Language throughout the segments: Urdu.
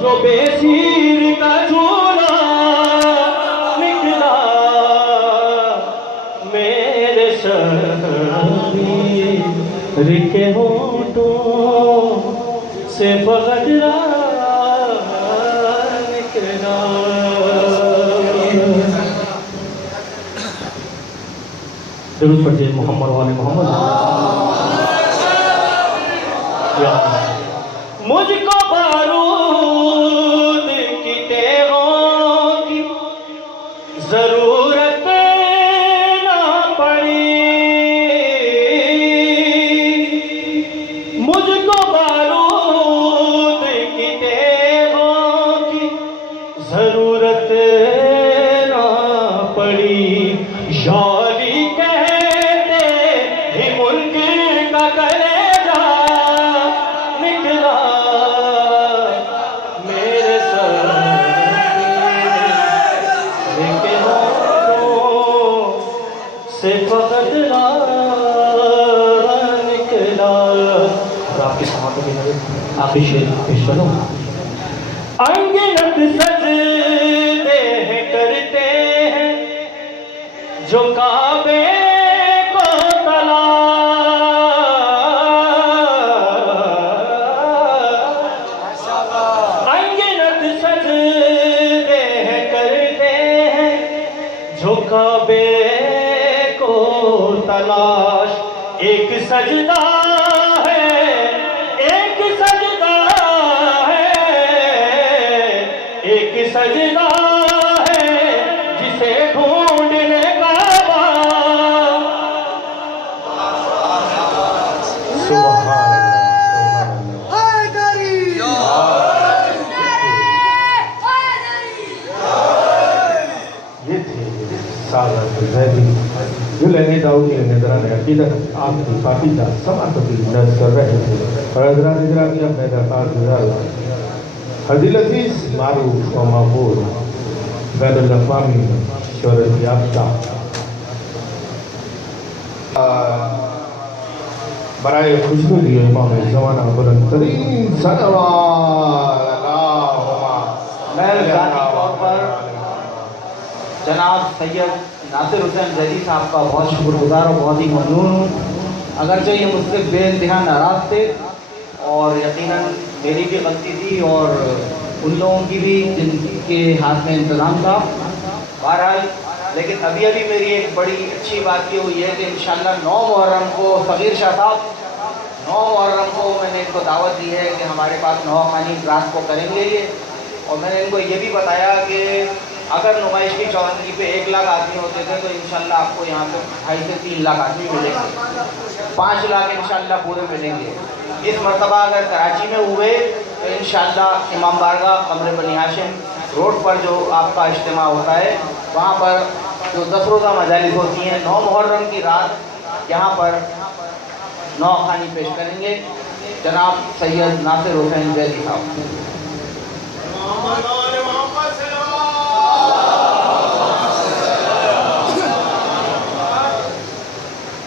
جو بے سیر کا جھولا نکلا میرے شبیر کے ہونٹوں سے بغدرا نکلا. درود پڑھیے محمد والے محمد. مجھ کو بارود کی تیغوں کی ضرورت نہ پڑی. مجھ کو بارود کی تیغوں کی ضرورت نہ پڑی. شالی کہتے ہی ملک کا کلیجہ نکلا میرے سر کے ہونٹوں سے بغدرا نکلا. اور آپ کی سماعتوں کے نظر آخری شعر پیش کروں. انگنت سجدے کرتے ہیں جو کعبے کو تلاش. انگنت سجدے کرتے ہیں جو کعبے کو تلاش. ایک سجدہ ہے ایک سجدہ ہے ایک سجدہ ہے جسے ڈھونڈنے کا جو لہنے داؤدی نظران عقیدت آپ کی پاکیزہ سماعت کی درس کر رہے تھے. اور حضرات کی اپنے درخواست گزار حضیل عزیز معروف و مقبول بین الاقوامی شہرت یافتہ برائے خوشبو لیے امام زمانہ بلند ترین صلوات میں ذاتی طور پر جناب سید ناصر حسین زیدی صاحب کا بہت شکر گزار اور بہت ہی ممنون ہوں. اگرچہ یہ مجھ سے بے انتہا ناراض تھے اور یقیناً میری بھی غلطی تھی اور ان لوگوں کی بھی جن کے ہاتھ میں انتظام تھا. بہرحال لیکن ابھی میری ایک بڑی اچھی بات یہ ہوئی ہے کہ انشاءاللہ 9 محرم کو فقیر شاہ صاحب 9 محرم کو میں نے ان کو دعوت دی ہے کہ ہمارے پاس 9 خوانی رات کو کریں گے یہ. اور میں نے ان کو یہ بھی بتایا کہ اگر نمائش کی چوبندگی پہ 1 لاکھ آدمی ہوتے تھے تو انشاءاللہ آپ کو یہاں پہ 2.5 سے 3 لاکھ آدمی ملیں گے. 5 لاکھ انشاءاللہ پورے ملیں گے. اس مرتبہ اگر کراچی میں ہوئے تو انشاءاللہ امام بارگاہ قمر بنی ہاشم روڈ پر جو آپ کا اجتماع ہوتا ہے وہاں پر جو 10 روزہ مجالس ہوتی ہیں 9 محرم کی رات یہاں پر 9 خوانی پیش کریں گے جناب سید ناصر حسین زیدی صاحب.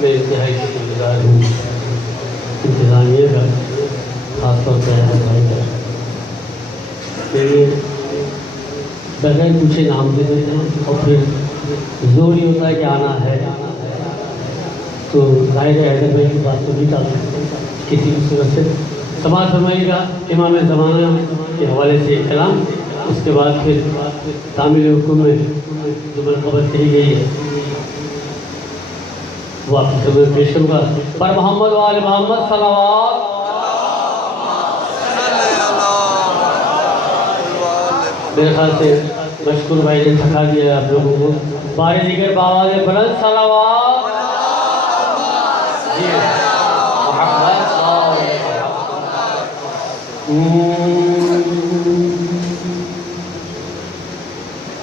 میں انتہائی شکر گزار ہوں انتظامیہ کا خاص طور پہ بھائی کا. میرے بغیر پوچھے نام دے دیتے ہیں اور پھر زور ہی ہوتا ہے کہ آنا ہے تو ظاہر ہے حیدر بھائی کی بات تو نہیں ٹال سکتے کسی بھی صورت سے. سماعت فرمائیے گا امام زمانہ کے حوالے سے کلام. اس کے بعد پھر تعمیل حکم میں جو مرقبت کہی گئی ہے وہ آپ کی خدمت پیش کروں گا. پر محمد و آل محمد صلوات. میرے خیال سے مشکور بھائی نے تھکا دیا ہے آپ لوگوں کو. بارے دیگر بآواز بلند صلوات. جی محمد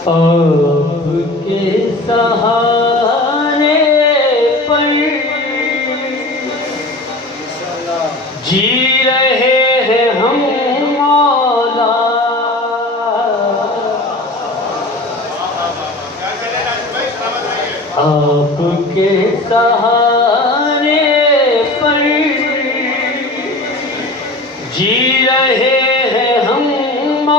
آپ کے سہارے پر جی رہے ہیں ہم مولا. آپ کے سہارے پر جی رہے ہیں ہم مولا.